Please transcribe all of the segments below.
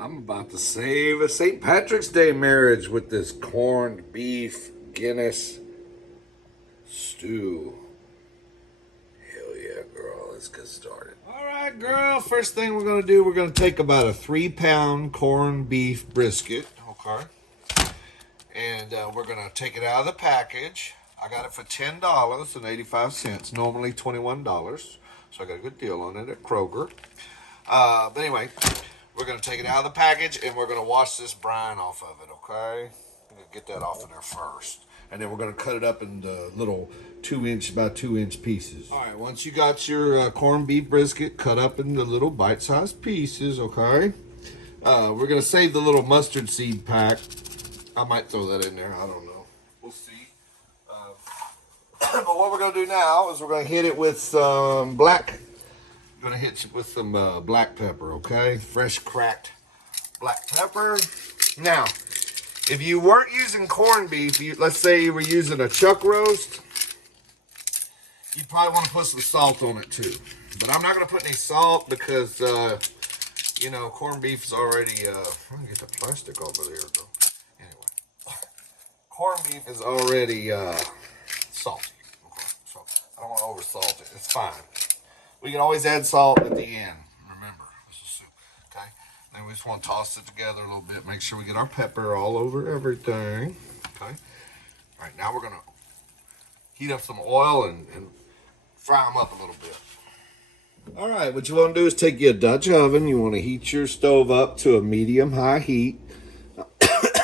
I'm about to save a St. Patrick's Day marriage with this corned beef Guinness stew. Hell yeah, girl. Let's get started. All right, girl. First thing we're going to do, we're going to take about a 3-pound corned beef brisket. Okay. And we're going to take it out of the package. I got it for $10.85. Normally $21. So I got a good deal on it at Kroger. But anyway, we're going to take it out of the package and we're going to wash this brine off of it, okay? We're going to get that off of there first. And then we're going to cut it up into little 2-inch pieces. All right, once you got your corned beef brisket cut up into little bite-sized pieces, okay? We're going to save the little mustard seed pack. I might throw that in there. I don't know. We'll see. But what we're going to do now is we're going to hit it with some black pepper, okay? Fresh cracked black pepper. Now, if you weren't using corned beef, let's say you were using a chuck roast, you probably want to put some salt on it too. But I'm not going to put any salt because, corned beef is already, I'm going to get the plastic over there, though. Anyway, corned beef is already salty, okay? So I don't want to over salt it. It's fine. We can always add salt at the end. Remember, this is soup, okay? Then we just want to toss it together a little bit. Make sure we get our pepper all over everything, okay? All right, now we're going to heat up some oil and fry them up a little bit. All right, what you want to do is take your Dutch oven. You want to heat your stove up to a medium-high heat.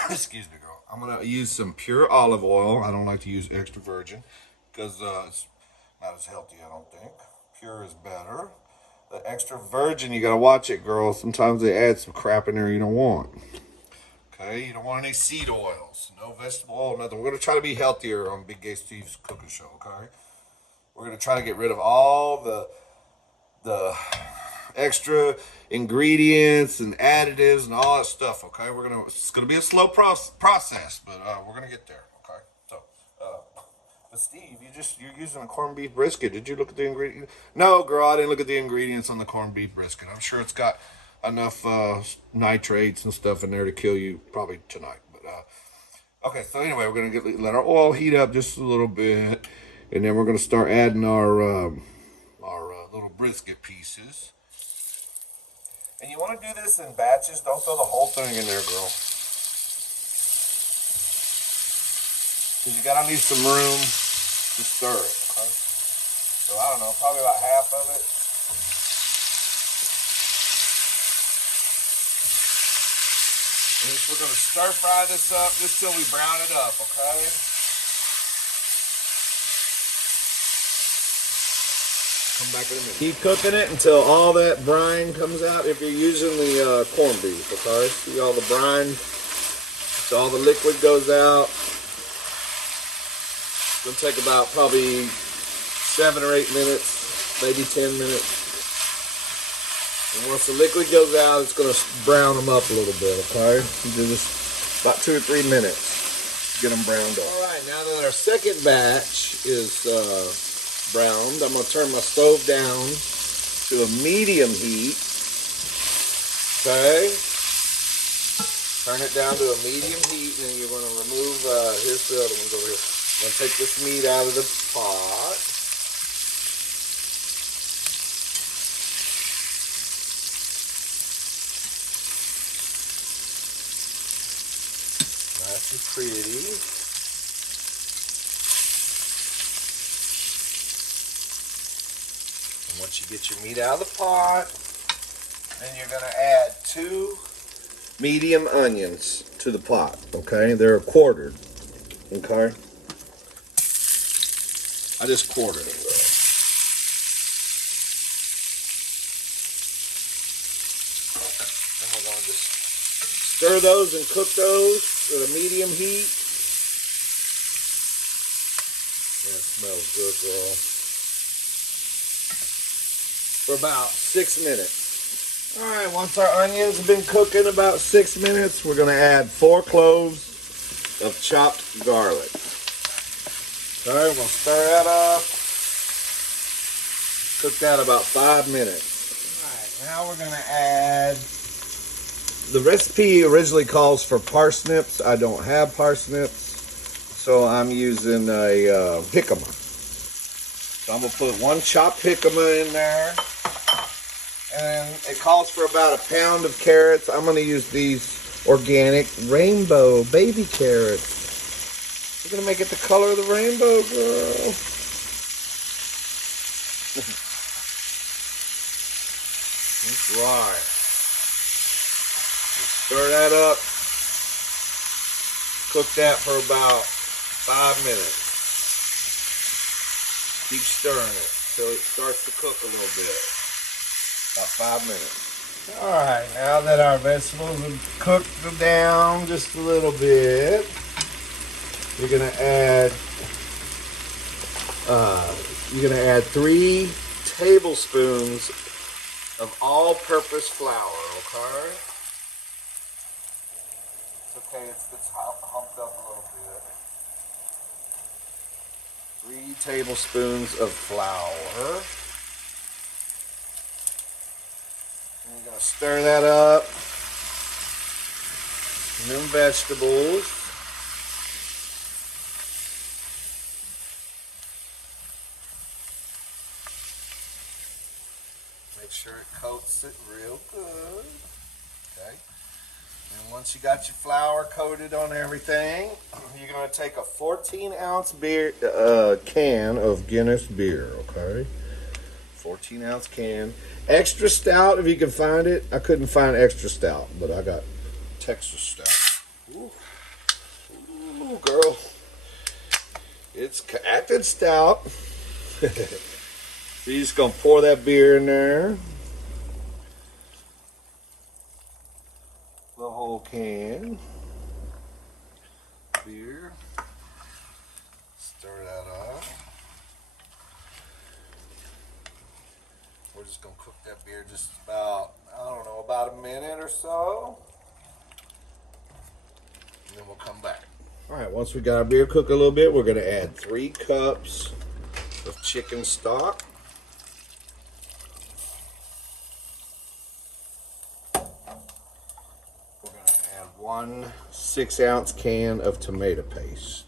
Excuse me, girl. I'm going to use some pure olive oil. I don't like to use extra virgin because it's not as healthy, I don't think. Pure is better. The extra virgin, you gotta watch it, girl. Sometimes they add some crap in there you don't want. Okay, you don't want any seed oils, no vegetable oil, nothing. We're gonna try to be healthier on Big Gay Steve's cooking show. Okay, we're gonna try to get rid of all the extra ingredients and additives and all that stuff. Okay, it's gonna be a slow process, but we're gonna get there. Okay, so. But Steve, you're using a corned beef brisket. Did you look at the ingredients? No, girl, I didn't look at the ingredients on the corned beef brisket. I'm sure it's got enough nitrates and stuff in there to kill you probably tonight. But okay, so anyway, we're gonna let our oil heat up just a little bit, and then we're gonna start adding our little brisket pieces. And you want to do this in batches. Don't throw the whole thing in there, girl. Because you gotta leave some room to stir it, okay? So I don't know, probably about half of it. And we're gonna stir fry this up just till we brown it up, okay? Come back in a minute. Keep cooking it until all that brine comes out if you're using the corned beef, okay? See all the brine, so all the liquid goes out. It'll take about probably 7 or 8 minutes, maybe 10 minutes. And once the liquid goes out, it's going to brown them up a little bit, okay? You do this about 2 or 3 minutes to get them browned up. All right, now that our second batch is browned, I'm going to turn my stove down to a medium heat, okay? Turn it down to a medium heat, and then you're going to remove, here's the other ones over here. I'm going to take this meat out of the pot. Nice and pretty. And once you get your meat out of the pot, then you're going to add 2 medium onions to the pot, okay? They're quartered, okay? I just quartered them, girl. And we're going to just stir those and cook those at a medium heat. That smells good, girl. For about 6 minutes. All right, once our onions have been cooking about 6 minutes, we're going to add 4 cloves of chopped garlic. All right, we'll stir that up. Cook that about 5 minutes. All right, now we're going to add The recipe originally calls for parsnips. I don't have parsnips, so I'm using a jicama. So I'm gonna put 1 chopped jicama in there, and it calls for about a pound of carrots. I'm gonna use these organic rainbow baby carrots. You're gonna make it the color of the rainbow, girl. That's right. Stir that up. Cook that for about 5 minutes. Keep stirring it till it starts to cook a little bit. About 5 minutes. Alright, now that our vegetables have cooked down just a little bit, you're gonna add 3 tablespoons of all-purpose flour, okay? It's okay, it's humped up a little bit. 3 tablespoons of flour. And you're going to stir that up. And then vegetables. Make sure it coats it real good. Okay. And once you got your flour coated on everything, you're going to take a 14-ounce beer can of Guinness beer, okay? 14-ounce can. Extra stout if you can find it. I couldn't find extra stout, but I got Texas stout. Ooh, ooh girl. It's acted stout. So you're just going to pour that beer in there. The whole can. Beer. Stir that up. We're just going to cook that beer just about, I don't know, about a minute or so. And then we'll come back. Alright, once we got our beer cooked a little bit, we're going to add 3 cups of chicken stock. We're going to add 1 6-ounce can of tomato paste.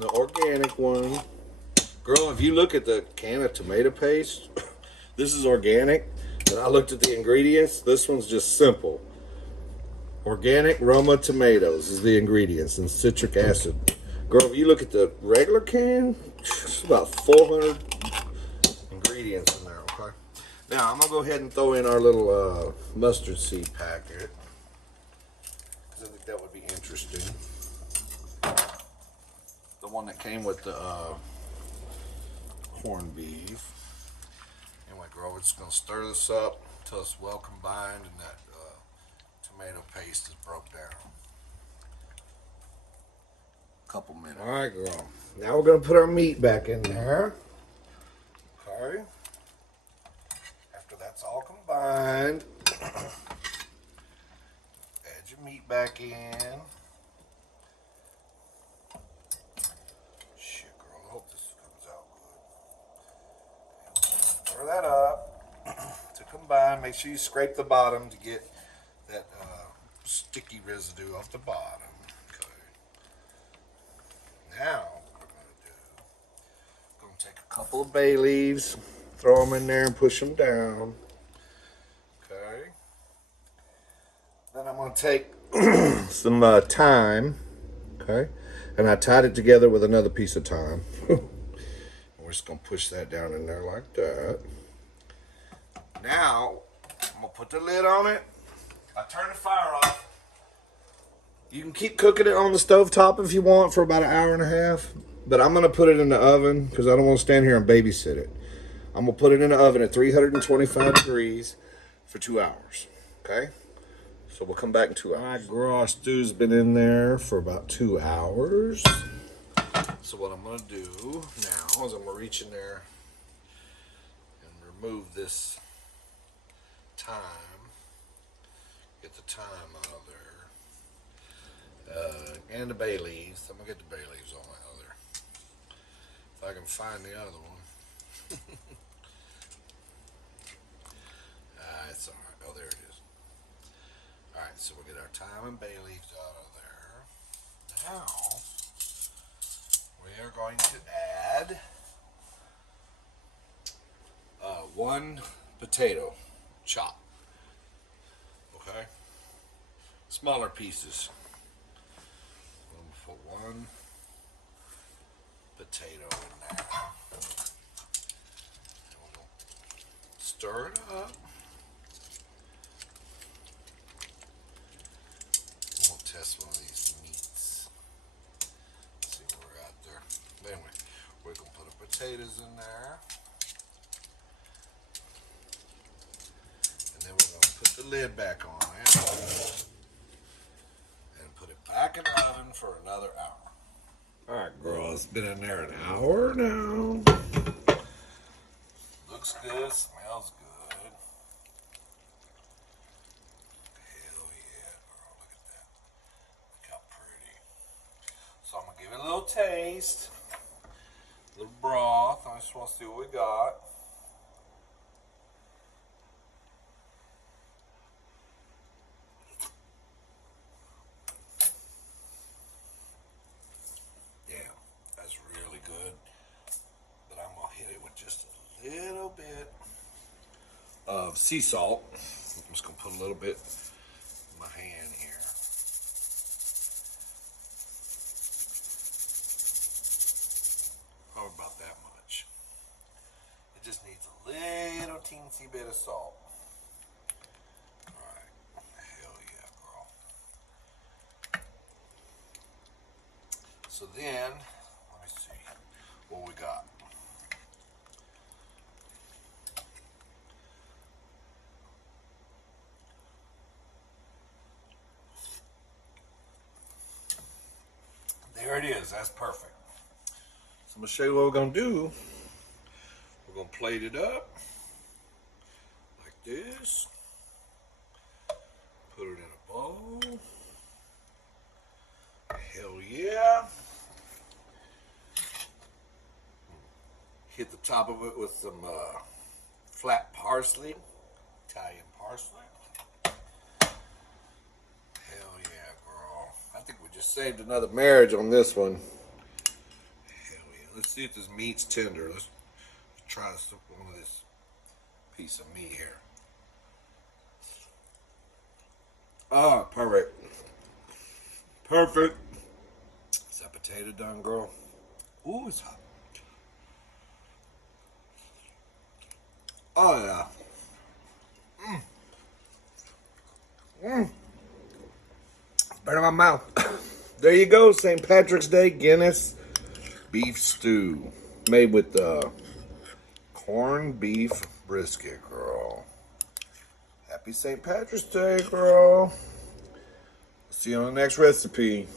The organic one. Girl, if you look at the can of tomato paste, this is organic. And I looked at the ingredients. This one's just simple. Organic Roma tomatoes is the ingredients, and citric acid. Girl, if you look at the regular can, it's about 400 ingredients in there, okay? Now, I'm going to go ahead and throw in our little mustard seed packet, because I think that would be interesting. The one that came with the corned beef. Anyway, girl, we're just going to stir this up until it's well combined and that tomato paste is broke down. Couple minutes. All right, girl. Now we're going to put our meat back in there. Okay. After that's all combined, add your meat back in. Stir that up to combine. Make sure you scrape the bottom to get that sticky residue off the bottom. Okay. Now what we're going to take a couple of bay leaves, throw them in there and push them down. Okay. Then I'm going to take some thyme. Okay. And I tied it together with another piece of thyme. We're just going to push that down in there like that. Now, I'm going to put the lid on it. I turn the fire off. You can keep cooking it on the stovetop if you want for about 1.5 hours. But I'm going to put it in the oven because I don't want to stand here and babysit it. I'm going to put it in the oven at 325 degrees for 2 hours. Okay? So we'll come back in 2 hours. All right, girl, our stew's been in there for about 2 hours. So what I'm going to do now is I'm going to reach in there and remove this thyme. the thyme out of there. And the bay leaves. I'm gonna get the bay leaves on out of there. If I can find the other one. It's alright. Oh, there it is. Alright, so we'll get our thyme and bay leaves out of there. Now, we are going to add 1 potato chop. Okay? Smaller pieces. We'll put 1 potato in there. And we'll stir it up. We'll test one of these meats. See what we're at there. Anyway, we're going to put our potatoes in there. And then we're going to put the lid back on it. And put it back in the oven for another hour. Alright, girl, it's been in there an hour now. Looks good, smells good. Hell yeah, girl, look at that. Look how pretty. So I'm gonna give it a little taste. A little broth. I just want to see what we got. Little bit of sea salt. I'm just gonna put a little bit in my hand here. Probably about that much. It just needs a little teensy bit of salt. Alright. Hell yeah, girl. So then, let me see what we got. There it is. That's perfect. So I'm going to show you what we're going to do. We're going to plate it up like this. Put it in a bowl. Hell yeah. Hit the top of it with some flat parsley, Italian parsley. I think we just saved another marriage on this one. Hell yeah. Let's see if this meat's tender. Let's try one of this piece of meat here. Oh, perfect. Perfect. Is that potato done, girl? Ooh, it's hot. Oh, yeah. Burn in my mouth. There you go, St. Patrick's Day Guinness beef stew made with corned beef brisket, girl. Happy St. Patrick's Day, girl. See you on the next recipe.